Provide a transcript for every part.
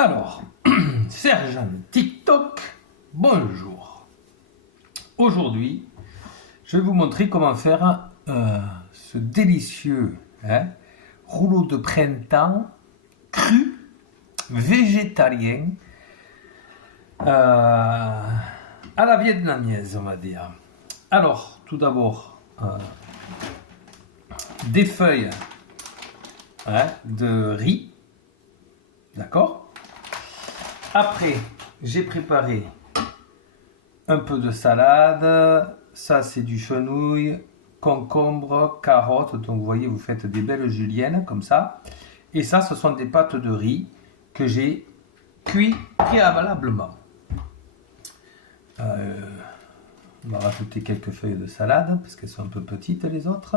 Alors, Sergent TikTok, bonjour. Aujourd'hui, je vais vous montrer comment faire ce délicieux rouleau de printemps cru, végétalien, à la vietnamienne, on va dire. Alors, tout d'abord, des feuilles de riz, d'accord? Après, j'ai préparé un peu de salade. Ça, c'est du fenouil, concombre, carottes. Donc, vous voyez, vous faites des belles juliennes comme ça. Et ça, ce sont des pâtes de riz que j'ai cuit préalablement. On va rajouter quelques feuilles de salade parce qu'elles sont un peu petites les autres.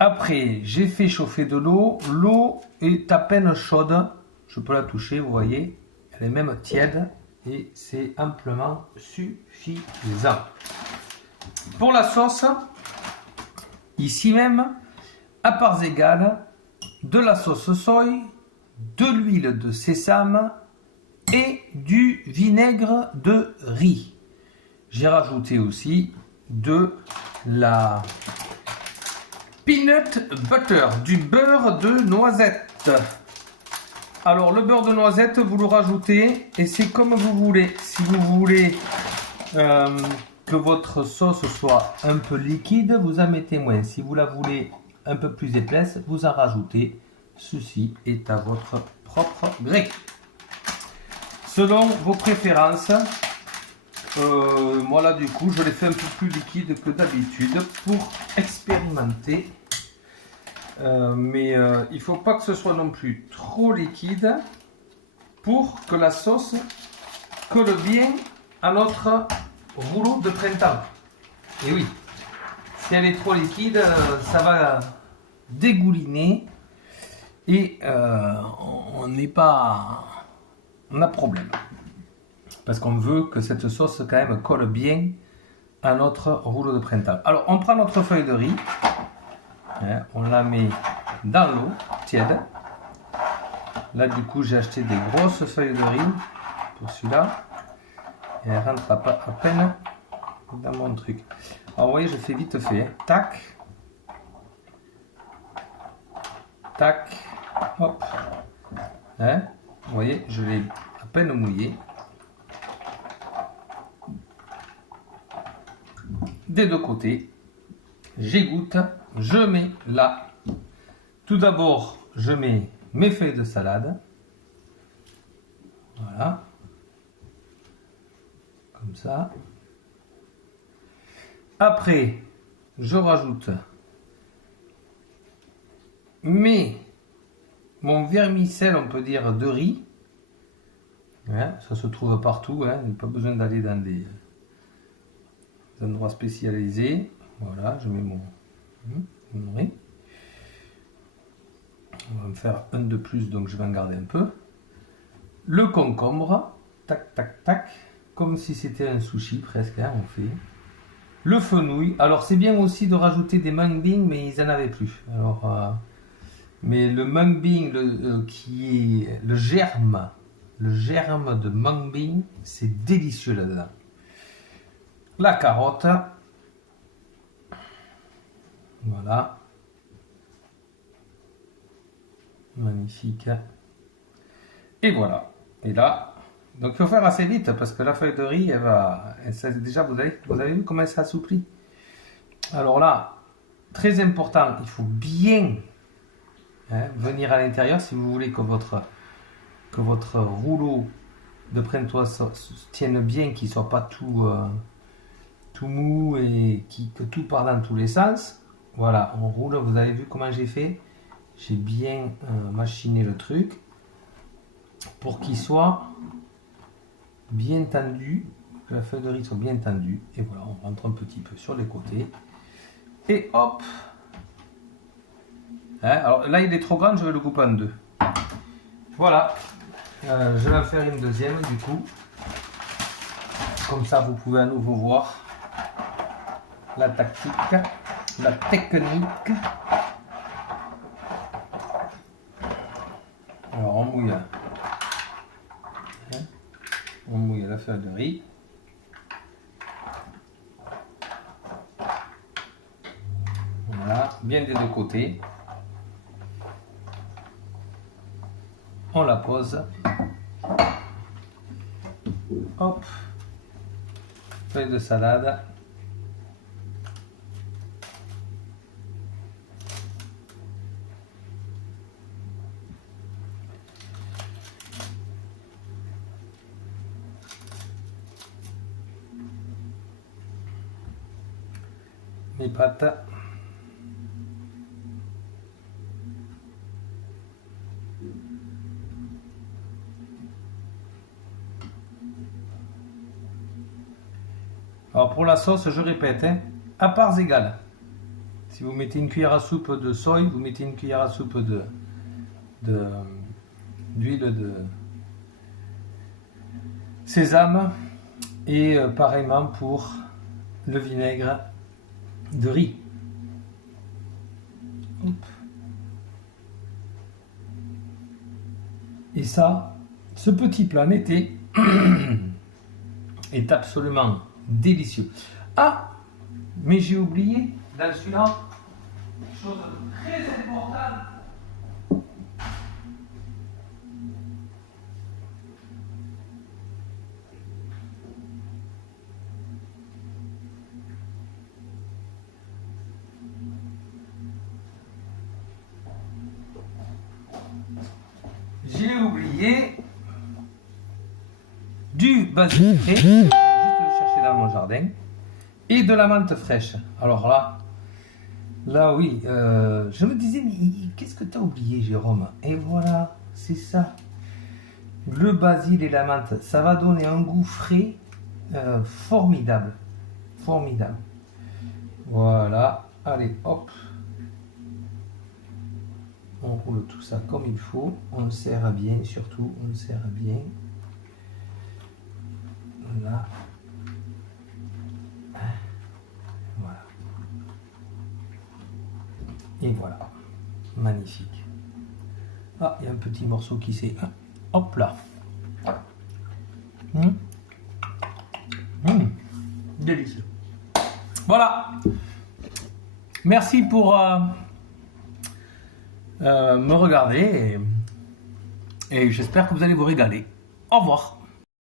Après, j'ai fait chauffer de l'eau. L'eau est à peine chaude. Je peux la toucher, vous voyez. Elle est même tiède et c'est amplement suffisant. Pour la sauce, ici même, à parts égales, de la sauce soya, de l'huile de sésame et du vinaigre de riz. J'ai rajouté aussi de la peanut butter, du beurre de noisette. Alors le beurre de noisette, vous le rajoutez et c'est comme vous voulez. Si vous voulez que votre sauce soit un peu liquide, vous en mettez moins. Si vous la voulez un peu plus épaisse, vous en rajoutez. Ceci est à votre propre gré. Selon vos préférences, moi là du coup je l'ai fait un peu plus liquide que d'habitude pour expérimenter. Mais il ne faut pas que ce soit non plus trop liquide pour que la sauce colle bien à notre rouleau de printemps. Et oui, si elle est trop liquide, ça va dégouliner et on a problème. Parce qu'on veut que cette sauce quand même colle bien à notre rouleau de printemps. Alors on prend notre feuille de riz. On la met dans l'eau tiède. Là du coup j'ai acheté des grosses feuilles de riz pour celui-là. Et elle rentre à peine dans mon truc. Alors vous voyez, je fais vite fait. Tac. Tac. Hop. Vous voyez, je l'ai à peine mouillé. Des deux côtés. J'égoutte. Je mets là, tout d'abord, je mets mes feuilles de salade. Voilà. Comme ça. Après, je rajoute mon vermicelle, on peut dire, de riz. Ça se trouve partout, il n'y a pas besoin d'aller dans des endroits spécialisés. Voilà, je mets mon riz. On va me faire un de plus, donc je vais en garder un peu. Le concombre, tac, tac, tac, comme si c'était un sushi presque, on fait. Le fenouil, alors c'est bien aussi de rajouter des mung bean, mais ils n'en avaient plus. Alors, mais le mung bean, qui est le germe de mung bean, c'est délicieux là-dedans. La carotte. Voilà. Magnifique. Et voilà. Et là, donc il faut faire assez vite parce que la feuille de riz, déjà, vous avez vu comment elle s'assouplit. Alors là, très important, il faut bien venir à l'intérieur si vous voulez que votre rouleau de printemps tienne bien, qu'il ne soit pas tout mou et que tout part dans tous les sens. Voilà, on roule, vous avez vu comment j'ai fait. J'ai bien machiné le truc pour qu'il soit bien tendu, que la feuille de riz soit bien tendue. Et voilà, on rentre un petit peu sur les côtés. Et hop. Alors là, il est trop grand, je vais le couper en deux. Voilà. Je vais en faire une deuxième du coup. Comme ça, vous pouvez à nouveau voir la tactique, la technique. Alors on mouille la feuille de riz. Voilà, bien des deux côtés. On la pose. Hop. Feuille de salade. Mes pâtes. Alors pour la sauce, je répète, hein, à parts égales. Si vous mettez une cuillère à soupe de soya, vous mettez une cuillère à soupe d'huile de sésame. Et pareillement pour le vinaigre de riz. Hop. Et ça, ce petit plat d'été est absolument délicieux. Ah, mais j'ai oublié dans celui-là, chose très importante. J'ai oublié du basilic frais, je vais juste le chercher dans mon jardin, et de la menthe fraîche. Alors là oui, je me disais, mais qu'est-ce que tu as oublié, Jérôme? Et voilà, c'est ça. Le basil et la menthe, ça va donner un goût frais formidable. Formidable. Voilà, allez, hop. On roule tout ça comme il faut, on le serre bien, surtout, on le serre bien. Là. Voilà. Et voilà. Magnifique. Ah, il y a un petit morceau qui s'est... Hop là. Délicieux. Voilà. Merci pour me regarder et j'espère que vous allez vous régaler. Au revoir.